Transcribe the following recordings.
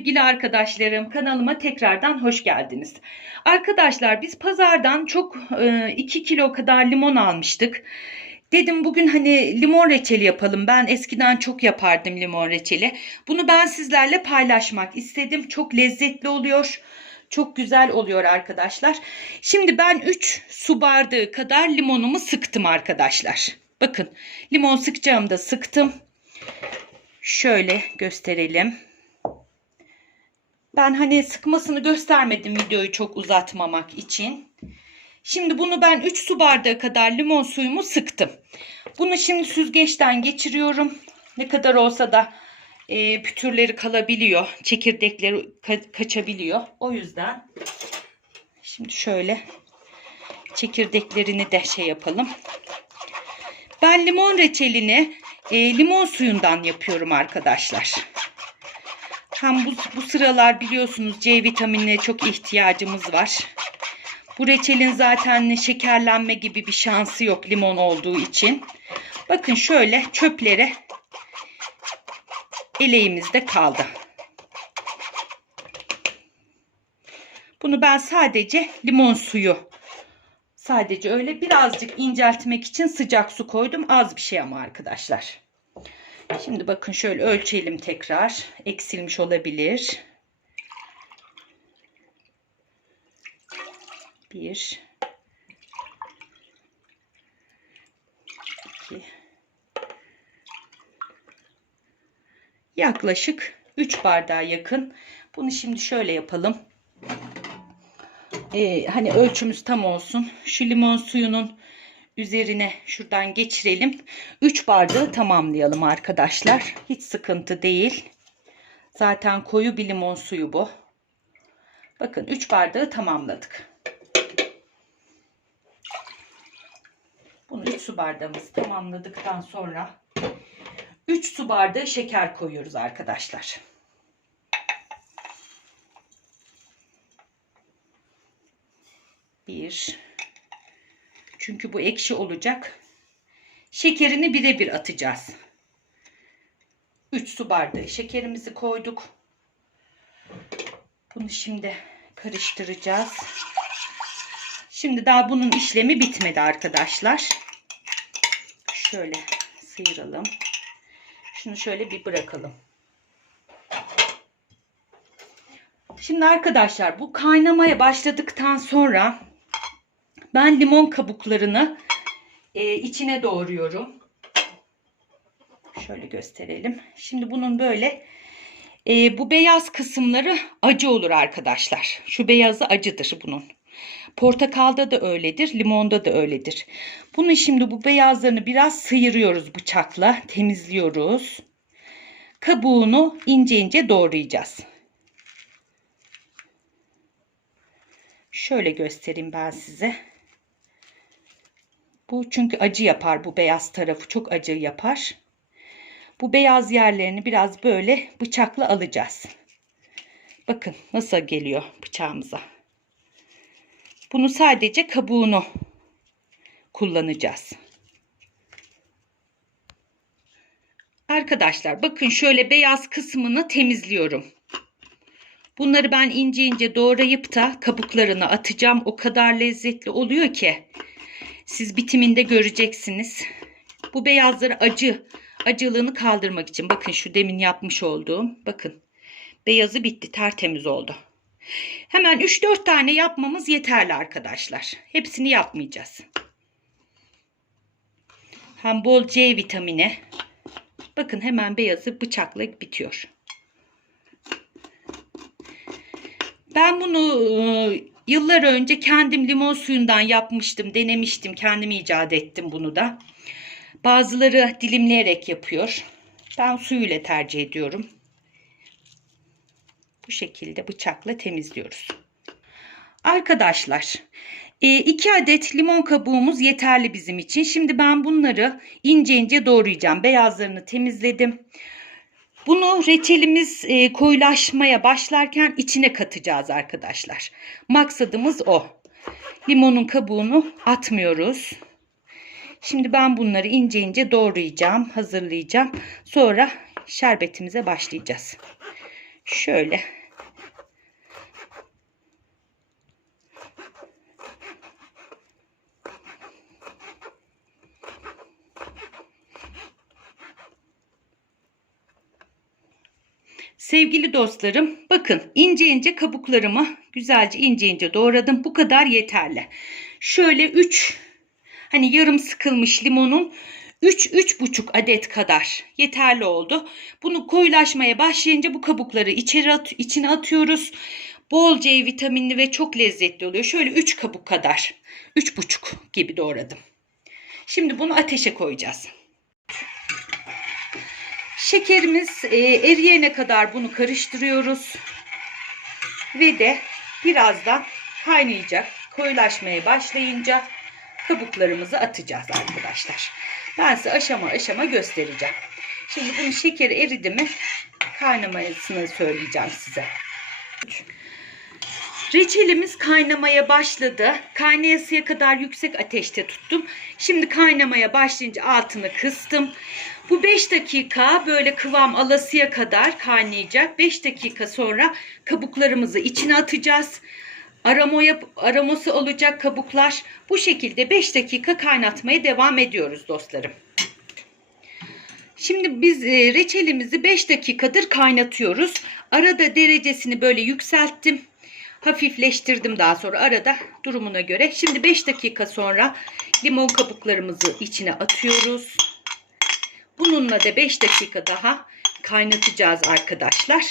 sevgili arkadaşlarım. Kanalıma tekrardan hoş geldiniz. Arkadaşlar biz pazardan çok 2 kilo kadar limon almıştık. Dedim bugün hani limon reçeli yapalım. Ben eskiden çok yapardım limon reçeli. Bunu ben sizlerle paylaşmak istedim. Çok lezzetli oluyor. Çok güzel oluyor arkadaşlar. Şimdi ben 3 su bardağı kadar limonumu sıktım arkadaşlar. Bakın limon sıkacağımı da sıktım. Şöyle gösterelim. Ben hani sıkmasını göstermedim videoyu çok uzatmamak için. Şimdi bunu ben 3 su bardağı kadar limon suyumu sıktım. Bunu şimdi süzgeçten geçiriyorum. Ne kadar olsa da e, pütürleri kalabiliyor. Çekirdekleri ka- kaçabiliyor. O yüzden şimdi şöyle çekirdeklerini de şey yapalım. Ben limon reçelini e, limon suyundan yapıyorum arkadaşlar. Hem bu, bu sıralar biliyorsunuz C vitaminine çok ihtiyacımız var. Bu reçelin zaten şekerlenme gibi bir şansı yok limon olduğu için. Bakın şöyle çöpleri eleğimizde kaldı. Bunu ben sadece limon suyu sadece öyle birazcık inceltmek için sıcak su koydum. Az bir şey ama arkadaşlar. Şimdi bakın şöyle ölçelim tekrar. Eksilmiş olabilir. Bir. iki, Yaklaşık 3 bardağa yakın. Bunu şimdi şöyle yapalım. Ee, hani ölçümüz tam olsun. Şu limon suyunun üzerine şuradan geçirelim. 3 bardağı tamamlayalım arkadaşlar. Hiç sıkıntı değil. Zaten koyu bir limon suyu bu. Bakın 3 bardağı tamamladık. Bunu 3 su bardağımızı tamamladıktan sonra 3 su bardağı şeker koyuyoruz arkadaşlar. Bir. Çünkü bu ekşi olacak. Şekerini birebir atacağız. 3 su bardağı şekerimizi koyduk. Bunu şimdi karıştıracağız. Şimdi daha bunun işlemi bitmedi arkadaşlar. Şöyle sıyıralım. Şunu şöyle bir bırakalım. Şimdi arkadaşlar bu kaynamaya başladıktan sonra ben limon kabuklarını e, içine doğruyorum. Şöyle gösterelim. Şimdi bunun böyle e, bu beyaz kısımları acı olur arkadaşlar. Şu beyazı acıdır bunun. Portakalda da öyledir, limonda da öyledir. Bunu şimdi bu beyazlarını biraz sıyırıyoruz bıçakla, temizliyoruz. Kabuğunu ince ince doğrayacağız. Şöyle göstereyim ben size. Bu çünkü acı yapar bu beyaz tarafı çok acı yapar. Bu beyaz yerlerini biraz böyle bıçakla alacağız. Bakın nasıl geliyor bıçağımıza. Bunu sadece kabuğunu kullanacağız. Arkadaşlar bakın şöyle beyaz kısmını temizliyorum. Bunları ben ince ince doğrayıp da kabuklarını atacağım. O kadar lezzetli oluyor ki. Siz bitiminde göreceksiniz. Bu beyazları acı, acılığını kaldırmak için. Bakın şu demin yapmış olduğum. Bakın beyazı bitti tertemiz oldu. Hemen 3-4 tane yapmamız yeterli arkadaşlar. Hepsini yapmayacağız. Hem bol C vitamini. Bakın hemen beyazı bıçakla bitiyor. Ben bunu e, yıllar önce kendim limon suyundan yapmıştım, denemiştim. Kendim icat ettim bunu da. Bazıları dilimleyerek yapıyor. Ben suyuyla tercih ediyorum. Bu şekilde bıçakla temizliyoruz. Arkadaşlar 2 adet limon kabuğumuz yeterli bizim için. Şimdi ben bunları ince ince doğrayacağım. Beyazlarını temizledim. Bunu reçelimiz e, koyulaşmaya başlarken içine katacağız arkadaşlar. Maksadımız o. Limonun kabuğunu atmıyoruz. Şimdi ben bunları ince ince doğrayacağım, hazırlayacağım. Sonra şerbetimize başlayacağız. Şöyle. Sevgili dostlarım, bakın ince ince kabuklarımı güzelce ince ince doğradım. Bu kadar yeterli. Şöyle 3 hani yarım sıkılmış limonun 3-3,5 adet kadar yeterli oldu. Bunu koyulaşmaya başlayınca bu kabukları içeri at, içine atıyoruz. Bol C vitaminli ve çok lezzetli oluyor. Şöyle 3 kabuk kadar. 3,5 gibi doğradım. Şimdi bunu ateşe koyacağız. Şekerimiz e, eriyene kadar bunu karıştırıyoruz. Ve de birazdan kaynayacak. Koyulaşmaya başlayınca kabuklarımızı atacağız arkadaşlar. Ben size aşama aşama göstereceğim. Şimdi bunun şekeri eridi mi kaynamasını söyleyeceğim size. Reçelimiz kaynamaya başladı. Kaynayasıya kadar yüksek ateşte tuttum. Şimdi kaynamaya başlayınca altını kıstım. Bu 5 dakika böyle kıvam alasıya kadar kaynayacak. 5 dakika sonra kabuklarımızı içine atacağız. Aramoya, aroması olacak kabuklar. Bu şekilde 5 dakika kaynatmaya devam ediyoruz dostlarım. Şimdi biz e, reçelimizi 5 dakikadır kaynatıyoruz. Arada derecesini böyle yükselttim. Hafifleştirdim daha sonra arada durumuna göre. Şimdi 5 dakika sonra limon kabuklarımızı içine atıyoruz. Bununla da 5 dakika daha kaynatacağız arkadaşlar.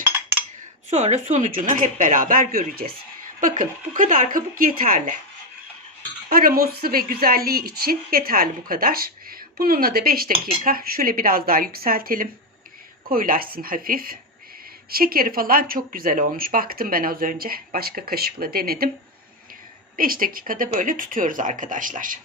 Sonra sonucunu hep beraber göreceğiz. Bakın bu kadar kabuk yeterli. Aroması ve güzelliği için yeterli bu kadar. Bununla da 5 dakika şöyle biraz daha yükseltelim. Koyulaşsın hafif. Şekeri falan çok güzel olmuş. Baktım ben az önce. Başka kaşıkla denedim. 5 dakikada böyle tutuyoruz arkadaşlar.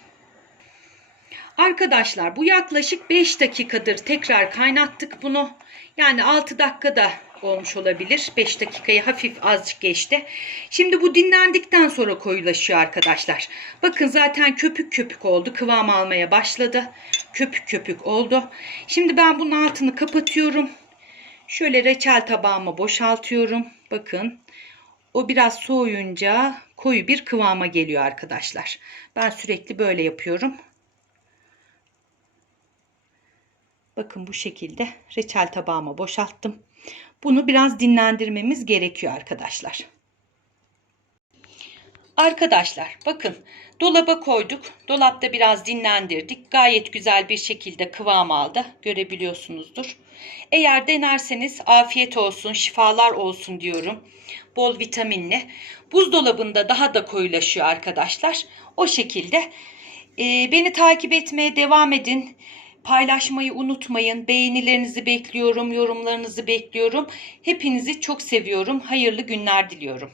Arkadaşlar bu yaklaşık 5 dakikadır tekrar kaynattık bunu. Yani 6 dakikada olmuş olabilir. 5 dakikayı hafif azıcık geçti. Şimdi bu dinlendikten sonra koyulaşıyor arkadaşlar. Bakın zaten köpük köpük oldu. Kıvam almaya başladı. Köpük köpük oldu. Şimdi ben bunun altını kapatıyorum. Şöyle reçel tabağıma boşaltıyorum. Bakın o biraz soğuyunca koyu bir kıvama geliyor arkadaşlar. Ben sürekli böyle yapıyorum. Bakın bu şekilde reçel tabağıma boşalttım. Bunu biraz dinlendirmemiz gerekiyor arkadaşlar. Arkadaşlar bakın dolaba koyduk. Dolapta biraz dinlendirdik. Gayet güzel bir şekilde kıvam aldı. Görebiliyorsunuzdur. Eğer denerseniz afiyet olsun, şifalar olsun diyorum. Bol vitaminli. Buzdolabında daha da koyulaşıyor arkadaşlar. O şekilde e, beni takip etmeye devam edin. Paylaşmayı unutmayın. Beğenilerinizi bekliyorum, yorumlarınızı bekliyorum. Hepinizi çok seviyorum. Hayırlı günler diliyorum.